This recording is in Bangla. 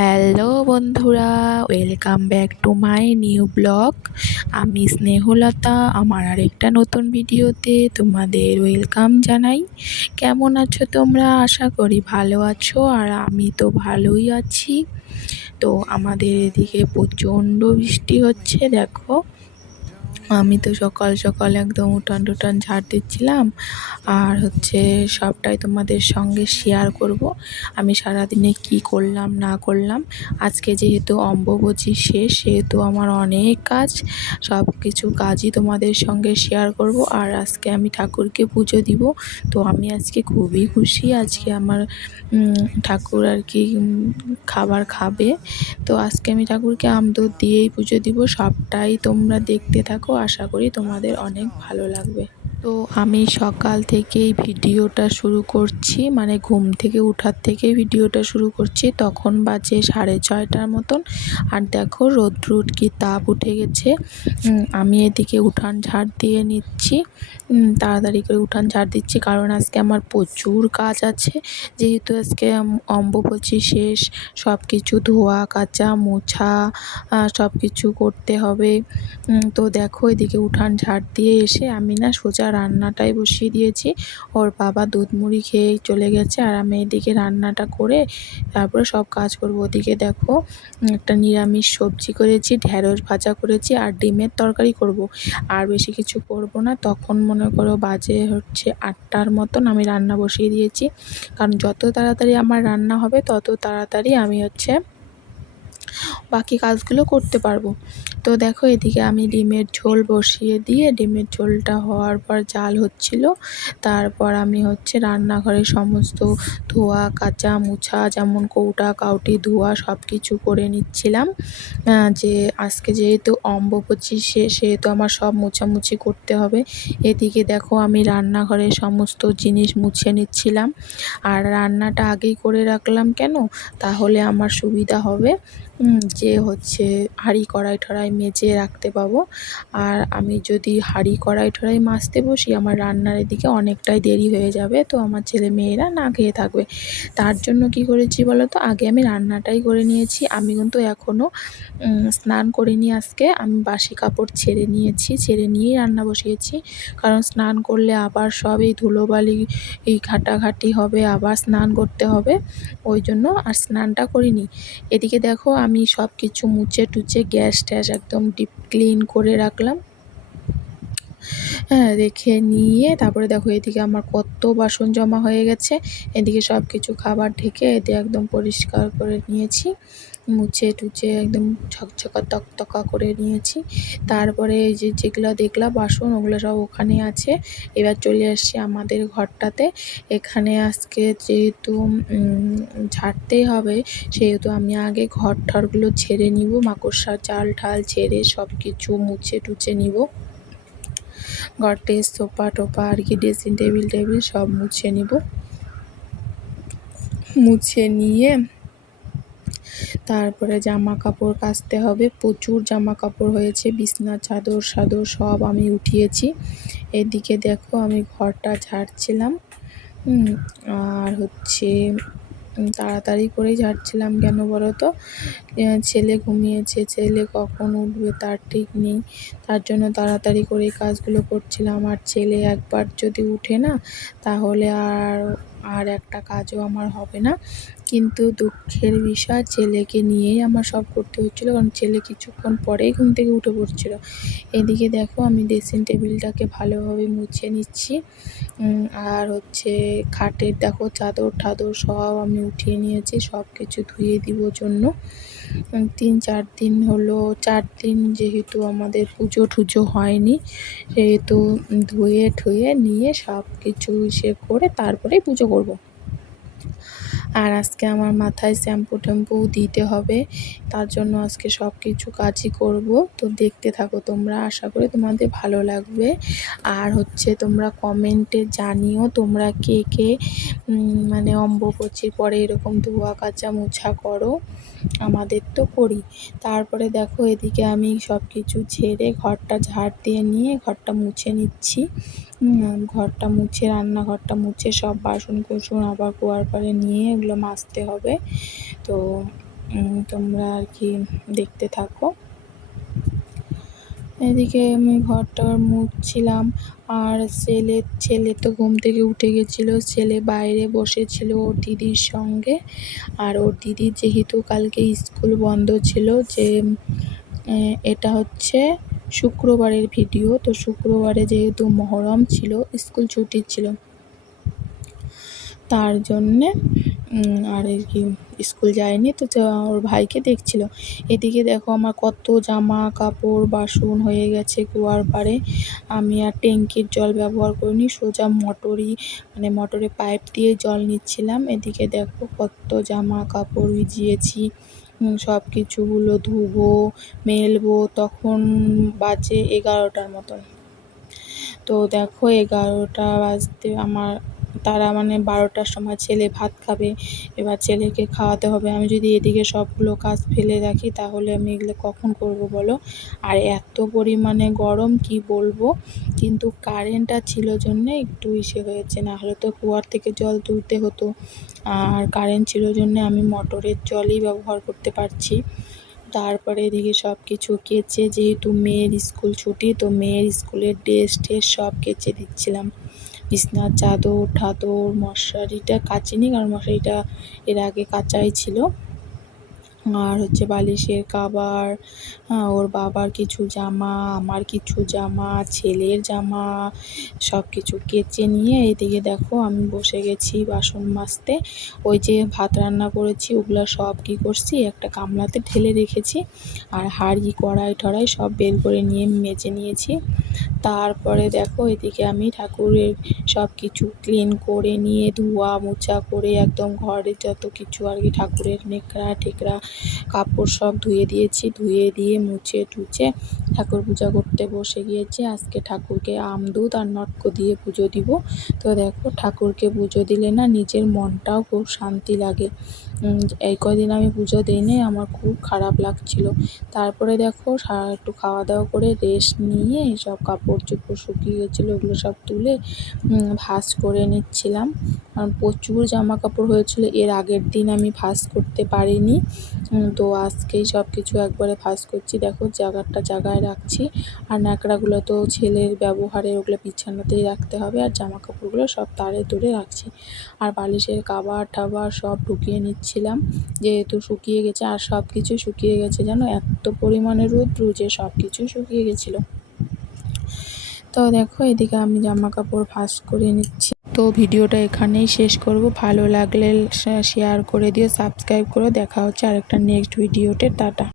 হ্যালো বন্ধুরা, welcome back to my new blog. আমি স্নেহলতা আমার আরেকটা নতুন ভিডিওতে তোমাদের ওয়েলকাম জানাই। কেমন আছো তোমরা? আশা করি ভালো আছো, আর আমি তো ভালোই আছি। তো আমাদের এদিকে প্রচণ্ড বৃষ্টি হচ্ছে, দেখো। আমি তো সকাল সকাল একদম উঠান টুঠান ঝাড় দিচ্ছিলাম, আর সবটাই তোমাদের সঙ্গে শেয়ার করব। আমি সারাদিনে কি করলাম না করলাম। আজকে যেহেতু অম্বুবাচী শেষ, সেহেতু আমার অনেক কাজ, সব কিছু কাজই তোমাদের সঙ্গে শেয়ার করব। আর আজকে আমি ঠাকুরকে পুজো দিব। তো আমি আজকে খুবই খুশি, আজকে আমার ঠাকুর আর কি খাবার খাবে। তো আজকে আমি ঠাকুরকে আমদুধ দিয়েই পুজো দিব। সবটাই তোমরা দেখতে থাকো, আশা করি তোমাদের অনেক ভালো লাগবে। তো আমি সকাল থেকেই ভিডিওটা শুরু করছি, মানে ঘুম থেকে উঠার থেকেই ভিডিওটা শুরু করছি। তখন বাজে 6:30টার মতন, আর দেখো রোদ্রুর কি তাপ উঠে গেছে। আমি এদিকে উঠান ঝাড় দিয়ে নিচ্ছি, তাড়াতাড়ি করে উঠান ঝাড় দিচ্ছি, কারণ আজকে আমার প্রচুর কাজ আছে। যেহেতু আজকে অম্বুবাচী শেষ, সব কিছু ধোয়া কাচা মোছা সব কিছু করতে হবে। তো দেখো এদিকে উঠান ঝাড় দিয়ে এসে আমি না সোজা রান্নাটাই বসিয়ে দিয়েছি। ওর বাবা দুধ মুড়ি খেয়েই চলে গেছে, আর আমি এদিকে রান্নাটা করে তারপরে সব কাজ করব। ওদিকে দেখো একটা নিরামিষ সবজি করেছি, ঢ্যাঁড়স ভাজা করেছি, আর ডিমের তরকারি করব। আর বেশি কিছু করব না। তখন মনে করো বাজে 8টার মতন, আমি রান্না বসিয়ে দিয়েছি, কারণ যত তাড়াতাড়ি আমার রান্না হবে তত তাড়াতাড়ি আমি বাকি কাজগুলো করতে পারবো। তো দেখো এদিকে আমি ডিমের ঝোল বসিয়ে দিয়ে, ডিমের ঝোলটা হওয়ার পর জাল হচ্ছিল, তারপর আমি রান্নাঘরে সমস্ত ধোয়া কাচা মুছা, যেমন কৌটা কাউটি ধোয়া সব কিছু করে নিচ্ছিলাম। যে আজকে যেহেতু অম্বুবাচী শেষ, সেহেতু আমার সব মোছামুছি করতে হবে। এদিকে দেখো আমি রান্নাঘরে সমস্ত জিনিস মুছে নিচ্ছিলাম, আর রান্নাটা আগেই করে রাখলাম কেন, তাহলে আমার সুবিধা হবে যে হাঁড়ি কড়াই ঠড়াই মেজে রাখতে পাবো। আর আমি যদি হাঁড়ি কড়াই ঠড়াই মাজতে বসি, আমার রান্নার এদিকে অনেকটাই দেরি হয়ে যাবে, তো আমার ছেলে মেয়েরা না খেয়ে থাকবে। তার জন্য কি করেছি বলো তো, আগে আমি রান্নাটাই করে নিয়েছি। আমি কিন্তু এখনও স্নান করিনি। আজকে আমি বাসি কাপড় ছেড়ে নিয়েছি, ছেড়ে নিয়েই রান্না বসিয়েছি, কারণ স্নান করলে আবার সব এই ধুলোবালি এই ঘাটাঘাটি হবে, আবার স্নান করতে হবে, ওই জন্য আর স্নানটা করিনি। এদিকে দেখো আমি সব কিছু মুছে টুছে গ্যাস ট্যাস একদম ডিপ ক্লিন করে রাখলাম। হ্যাঁ, রেখে নিয়ে তারপরে দেখো এদিকে আমার কত বাসন জমা হয়ে গেছে। এদিকে সব কিছু খাবার ঢেকে এদিকে একদম পরিষ্কার করে নিয়েছি, মুছে টুছে একদম ঝকঝকা তকতকা করে নিয়েছি। তারপরে এই যেগুলো দেখলাম বাসন, ওগুলো সব ওখানে আছে। এবার চলে আসছি আমাদের ঘরটাতে। এখানে আজকে যেহেতু ঝাড়তেই হবে, সেহেতু আমি আগে ঘর ঠরগুলো ঝেড়ে নিব, মাকড়সার জাল ঠাল ঝেড়ে সব কিছু মুছে টুছে নিব। গডরেজ সোফা টোফা আর কি ড্রেসিং টেবিল সব মুছে নিব। মুছে নিয়ে তারপরে জামা কাপড় কাচতে হবে, প্রচুর জামা কাপড় হয়েছে, বিছনা চাদর সাদর সব আমি উঠিয়েছি। এদিকে দেখো আমি ঘরটা ঝাড়ছিলাম, আর তাড়াতাড়ি করেই ঝাড়ছিলাম। কেন বলো তো, ছেলে ঘুমিয়েছে, ছেলে কখন উঠবে তার ঠিক নেই, তার জন্য তাড়াতাড়ি করে কাজগুলো করছিলাম। আর ছেলে একবার যদি উঠে না, তাহলে আর একটা কাজও আমার হবে না। কিন্তু দুঃখের বিষয়, ছেলেকে নিয়েই আমার সব করতে হচ্ছিলো, কারণ ছেলে কিছুক্ষণ পরেই ঘুম থেকে উঠে পড়ছিল। এদিকে দেখো আমি ড্রেসিং টেবিলটাকে ভালোভাবে মুছে নিচ্ছি, আর খাটের দেখো চাদর ঠাদর সব আমি উঠিয়ে নিয়েছি, সব কিছু ধুয়ে দিব জন্য। 3-4 দিন হলো, 4 দিন যেহেতু আমাদের পুজো টুজো হয়নি, সেহেতু ধুয়ে ঠুয়ে নিয়ে সব কিছু করে তারপরেই পুজো করব। আর আজকে আমার মাথায় শ্যাম্পু ট্যাম্পু দিতে হবে, তার জন্য আজকে সব কিছু কাজই করব। তো দেখতে থাকো তোমরা, আশা করি তোমাদের ভালো লাগবে। আর তোমরা কমেন্টে জানিও তোমরা কে কে মানে অম্বুবাচীর পরে এরকম ধোয়া কাচা মোছা করো। আমাদের তো করি। তারপরে দেখো এদিকে আমি সব কিছু ঝেড়ে ঘরটা ঝাড় দিয়ে নিয়ে ঘরটা মুছে নিচ্ছি। ঘরটা মুছে, রান্নাঘরটা মুছে, সব বাসন কুসন আবার কুয়ার পাড়ে নিয়ে এগুলো মাজতে হবে। তো তোমরা আর কি দেখতে থাকো। এদিকে আমি ঘরটা মুছছিলাম, আর ছেলে তো ঘুম থেকে উঠে গেছিলো। ছেলে বাইরে বসেছিল ওর দিদির সঙ্গে। আর ওর দিদির যেহেতু কালকে স্কুল বন্ধ ছিল, যে এটা হচ্ছে শুক্রবারের ভিডিও, তো শুক্রবারে যেহেতু মহরম ছিল, স্কুল ছুটি ছিল, তার জন্যে আর কি স্কুল যায়নি, তো ওর ভাইকে দেখছিল। এদিকে দেখো আমার কত জামা কাপড় বাসন হয়ে গেছে কুয়ার পাড়ে। আমি আর ট্যাঙ্কির জল ব্যবহার করিনি, সোজা মোটরে পাইপ দিয়ে জল নিচ্ছিলাম। এদিকে দেখো কত জামা কাপড় ভিজিয়েছি, সব কিছুগুলো ধুবো মেলবো। তখন বাজে 11টার মতন। তো দেখো 11টা বাজতে আমার তারা 12টার সময় ছেলে ভাত খাবে, এবার ছেলেকে খাওয়াতে হবে। আমি যদি এদিকে সবগুলো কাজ ফেলে রাখি তাহলে আমি এগুলো কখন করব বলো। আর এত পরিমাণে গরম কি বলবো, কিন্তু কারেন্টটা ছিল জন্যে একটু হয়েছে, না হলে তো কুয়ার থেকে জল তুলতে হতো। আর কারেন্ট ছিল জন্যে আমি মোটরের জলই ব্যবহার করতে পারছি। তারপরে এদিকে সব কিছু কেচে, যেহেতু মেয়ের স্কুল ছুটি, তো মেয়ের স্কুলের ড্রেস সব কেচে দিচ্ছিলাম। বিছনার চাদর মশারিটা কাচিনি, কারণ মশারিটা এর আগে কাচাই ছিল। আর হচ্ছে বালিশের কভার, ওর বাবার কিছু জামা, আমার কিছু জামা, ছেলের জামা, সব কিছু কেচে নিয়ে এদিকে দেখো আমি বসে গেছি বাসন মাজতে। ওই যে ভাত রান্না করেছি ওগুলো সব কী করছি, একটা গামলাতে ঢেলে রেখেছি। আর হাঁড়ি কড়াই টড়াই সব বের করে নিয়ে মেজে নিয়েছি। তারপরে দেখো এদিকে আমি ঠাকুরের সব কিছু ক্লিন করে নিয়ে ধোয়া মোছা করে একদম ঘরের যত কিছু আর কি ঠাকুরের নেকড়া টেকড়া কাপড় সব ধুয়ে দিয়েছি। ধুয়ে দিয়ে মুছে টুছে ঠাকুর পূজা করতে বসে গিয়েছি। আজকে ঠাকুরকে আম দুধ আর নটকো দিয়ে পুজো দিব। তো দেখো ঠাকুরকে পুজো দিলে না নিজের মনটাও খুব শান্তি লাগে। এই কদিন আমি পুজো দিইনি, আমার খুব খারাপ লাগছিল। তারপরে দেখো একটু খাওয়া দাওয়া করে রেস্ট নিয়ে সব কাপড় চোপড় শুকিয়ে গেছিলো, ওগুলো সব তুলে ভাঁজ করে নিচ্ছিলাম। কারণ প্রচুর জামা কাপড় হয়েছিল, এর আগের দিন আমি ভাঁজ করতে পারিনি, তো আজকেই সব কিছু একবারে ভাঁজ করছি। দেখো জায়গায় রাখছি। আর ন্যাকড়াগুলো তো ছেলের ব্যবহারে ওগুলো বিছানাতেই রাখতে হবে, আর জামা কাপড়গুলো সব তারে তুলে রাখছি। আর বালিশের কভার টাভার সব ঢুকিয়ে নিচ্ছিলাম, যেহেতু শুকিয়ে গেছে। আর সব কিছু শুকিয়ে গেছে জানো, এত পরিমাণে রৌদ্র যে সব কিছু শুকিয়ে গেছিলো। তো দেখো এদিকে আমি জামা কাপড় ভাঁজ করে নিচ্ছি। তো ভিডিওটা এখানেই শেষ করব। ভালো লাগলে শেয়ার করে দিও, সাবস্ক্রাইব করো। দেখা হচ্ছে আরেকটা নেক্সট ভিডিওতে। টাটা।